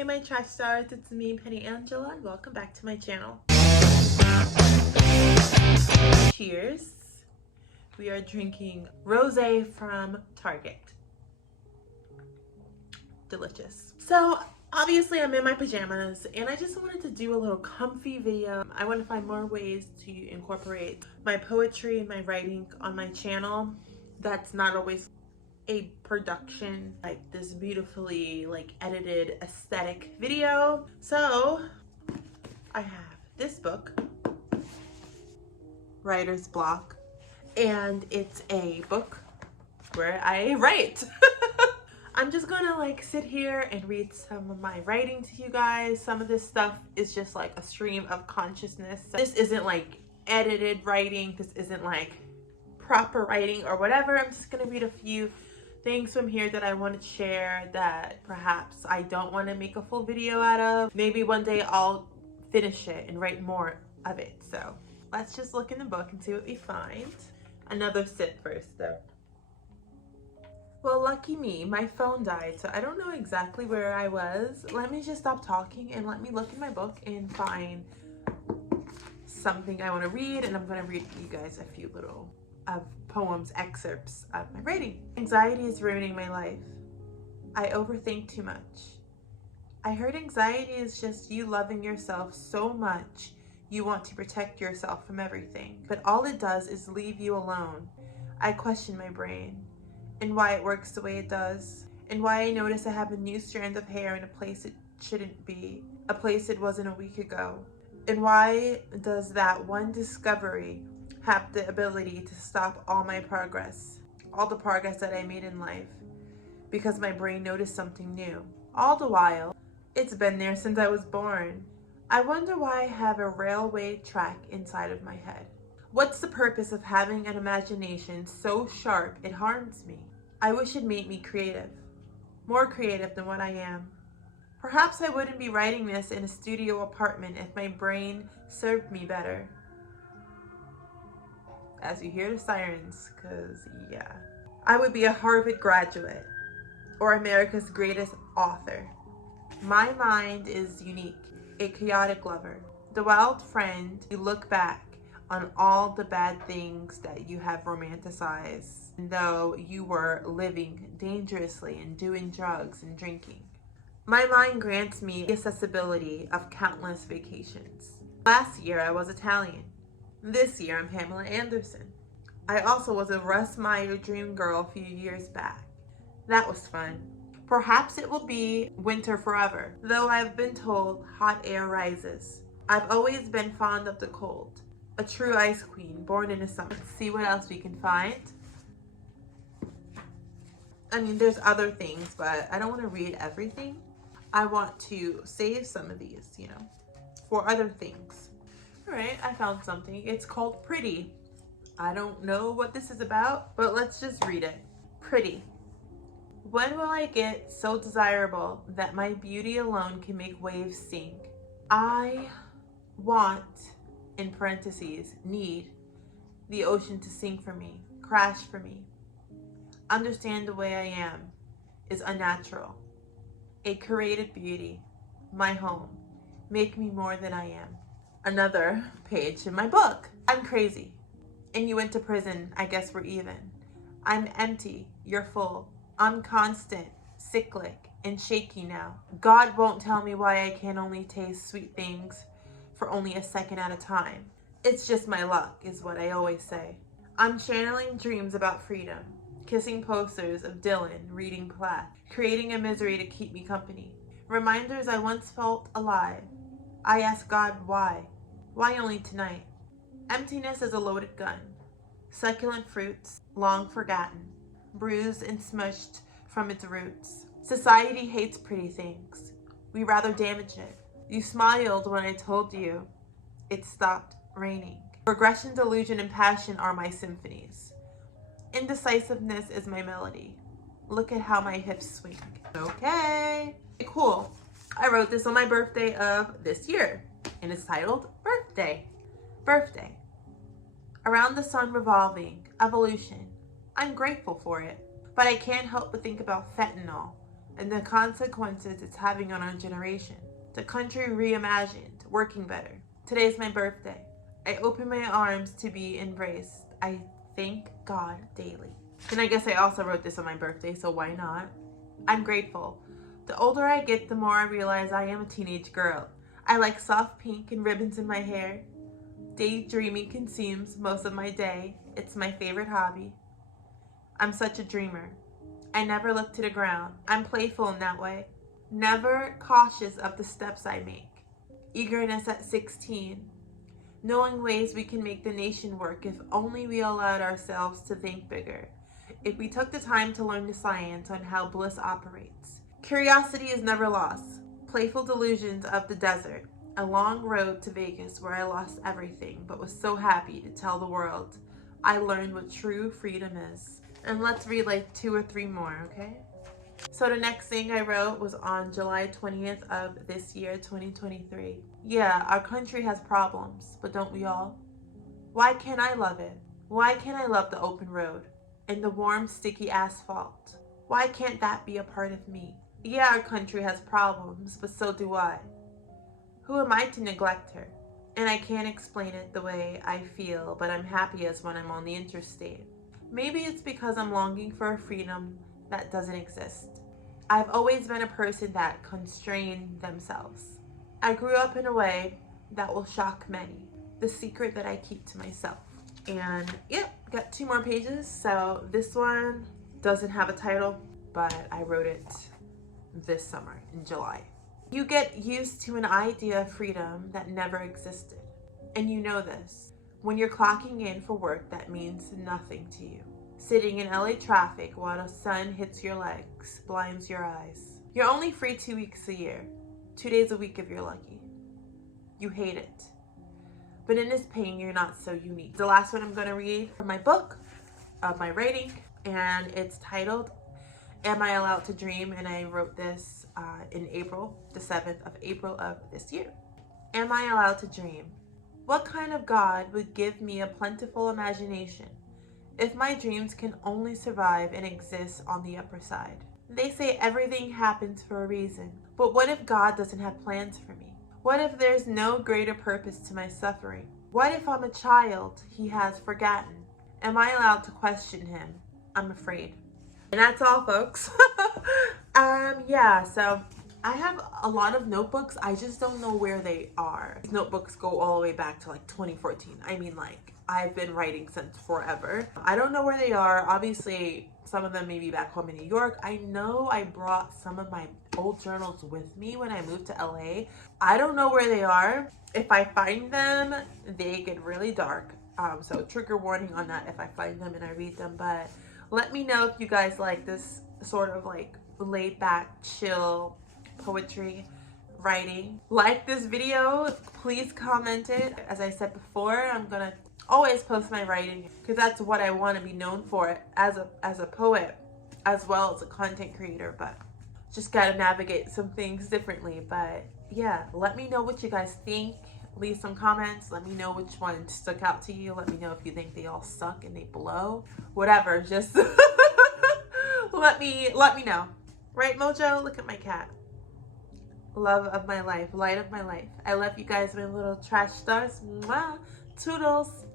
Hey my trash stars, it's me, Penny Angela, and welcome back to my channel. Cheers. We are drinking rosé from Target. Delicious. So obviously I'm in my pajamas and I just wanted to do a little comfy video. I want to find more ways to incorporate my poetry and my writing on my channel. That's not always a production, like this beautifully edited aesthetic video. So I have this book, Writer's Block, and it's a book where I write. I'm just gonna sit here and read some of my writing to you guys. Some of this stuff is just like a stream of consciousness. This isn't like edited writing. This isn't like proper writing or whatever. I'm just gonna read a few things from here that I want to share that perhaps I don't want to make a full video out of. Maybe one day I'll finish it and write more of it. So let's just look in the book and see what we find. Another sip first though. Well, lucky me, my phone died, so I don't know exactly where I was. Let me just stop talking and let me look in my book and find something I want to read, and I'm going to read you guys a few little poems, excerpts of my writing. Anxiety is ruining my life. I overthink too much. I heard anxiety is just you loving yourself so much you want to protect yourself from everything, but all it does is leave you alone. I question my brain and why it works the way it does, and why I notice I have a new strand of hair in a place it shouldn't be, a place it wasn't a week ago, and why does that one discovery have the ability to stop all my progress, all the progress that I made in life, because my brain noticed something new. All the while, it's been there since I was born. I wonder why I have a railway track inside of my head. What's the purpose of having an imagination so sharp it harms me? I wish it made me creative, more creative than what I am. Perhaps I wouldn't be writing this in a studio apartment if my brain served me better. As you hear the sirens, cause yeah. I would be a Harvard graduate or America's greatest author. My mind is unique, a chaotic lover, the wild friend. You look back on all the bad things that you have romanticized, though you were living dangerously and doing drugs and drinking. My mind grants me the accessibility of countless vacations. Last year I was Italian. This year I'm Pamela Anderson. I also was a Russ Meyer dream girl a few years back. That was fun. Perhaps it will be winter forever, though I've been told hot air rises. I've always been fond of the cold. A true ice queen, born in the summer. Let's see what else we can find. I mean, there's other things, but I don't want to read everything. I want to save some of these, for other things. All right, I found something. It's called Pretty. I don't know what this is about, but let's just read it. Pretty. When will I get so desirable that my beauty alone can make waves sing? I want, in parentheses, need the ocean to sing for me, crash for me. Understand the way I am is unnatural. A created beauty, my home, make me more than I am. Another page in my book. I'm crazy, and you went to prison, I guess we're even. I'm empty, you're full. I'm constant, cyclic, and shaky now. God won't tell me why I can only taste sweet things for only a second at a time. It's just my luck, is what I always say. I'm channeling dreams about freedom, kissing posters of Dylan reading Plath, creating a misery to keep me company. Reminders I once felt alive. I ask God why? Why only tonight? Emptiness is a loaded gun. Succulent fruits, long forgotten, bruised and smushed from its roots. Society hates pretty things. We rather damage it. You smiled when I told you it stopped raining. Regression, delusion, and passion are my symphonies. Indecisiveness is my melody. Look at how my hips swing. Okay, cool. I wrote this on my birthday of this year, and it's titled Birthday. Birthday. Around the sun revolving, evolution. I'm grateful for it, but I can't help but think about fentanyl and the consequences it's having on our generation. The country reimagined, working better. Today's my birthday. I open my arms to be embraced. I thank God daily. And I guess I also wrote this on my birthday, so why not? I'm grateful. The older I get, the more I realize I am a teenage girl. I like soft pink and ribbons in my hair. Daydreaming consumes most of my day. It's my favorite hobby. I'm such a dreamer. I never look to the ground. I'm playful in that way. Never cautious of the steps I make. Eagerness at 16. Knowing ways we can make the nation work if only we allowed ourselves to think bigger. If we took the time to learn the science on how bliss operates. Curiosity is never lost. Playful delusions of the desert. A long road to Vegas where I lost everything but was so happy to tell the world I learned what true freedom is. And let's read like 2 or 3 more, okay? So the next thing I wrote was on July 20th of this year, 2023. Yeah, our country has problems, but don't we all? Why can't I love it? Why can't I love the open road and the warm, sticky asphalt? Why can't that be a part of me? Yeah, our country has problems, but so do I. Who am I to neglect her? And I can't explain it the way I feel, but I'm happiest when I'm on the interstate. Maybe it's because I'm longing for a freedom that doesn't exist. I've always been a person that constrained themselves. I grew up in a way that will shock many. The secret that I keep to myself. And yep, got 2 more pages. So this one doesn't have a title, but I wrote it this summer in July. You get used to an idea of freedom that never existed. And you know this. When you're clocking in for work that means nothing to you. Sitting in LA traffic while the sun hits your legs, blinds your eyes. You're only free 2 weeks a year. 2 days a week if you're lucky. You hate it. But in this pain, you're not so unique. The last one I'm going to read from my book, of my writing, and it's titled, Am I Allowed to Dream? And I wrote this in April, the 7th of April of this year. Am I allowed to dream? What kind of God would give me a plentiful imagination if my dreams can only survive and exist on the upper side? They say everything happens for a reason, but what if God doesn't have plans for me? What if there's no greater purpose to my suffering? What if I'm a child he has forgotten? Am I allowed to question him? I'm afraid. And that's all, folks. Yeah, so I have a lot of notebooks. I just don't know where they are. These notebooks go all the way back to like 2014. I mean, like, I've been writing since forever. I don't know where they are. Obviously, some of them may be back home in New York. I know I brought some of my old journals with me when I moved to LA. I don't know where they are. If I find them, they get really dark. So trigger warning on that if I find them and I read them. But let me know if you guys like this sort of like laid back, chill poetry writing. Like this video, please comment it. As I said before, I'm gonna always post my writing because that's what I want to be known for as a poet as well as a content creator, but just gotta navigate some things differently. But yeah, let me know what you guys think. Leave some comments. Let me know which one stuck out to you. Let me know if you think they all suck and they blow. Whatever, just let me know. Right, Mojo? Look at my cat. Love of my life, light of my life. I love you guys, my little trash stars. Mwah. Toodles.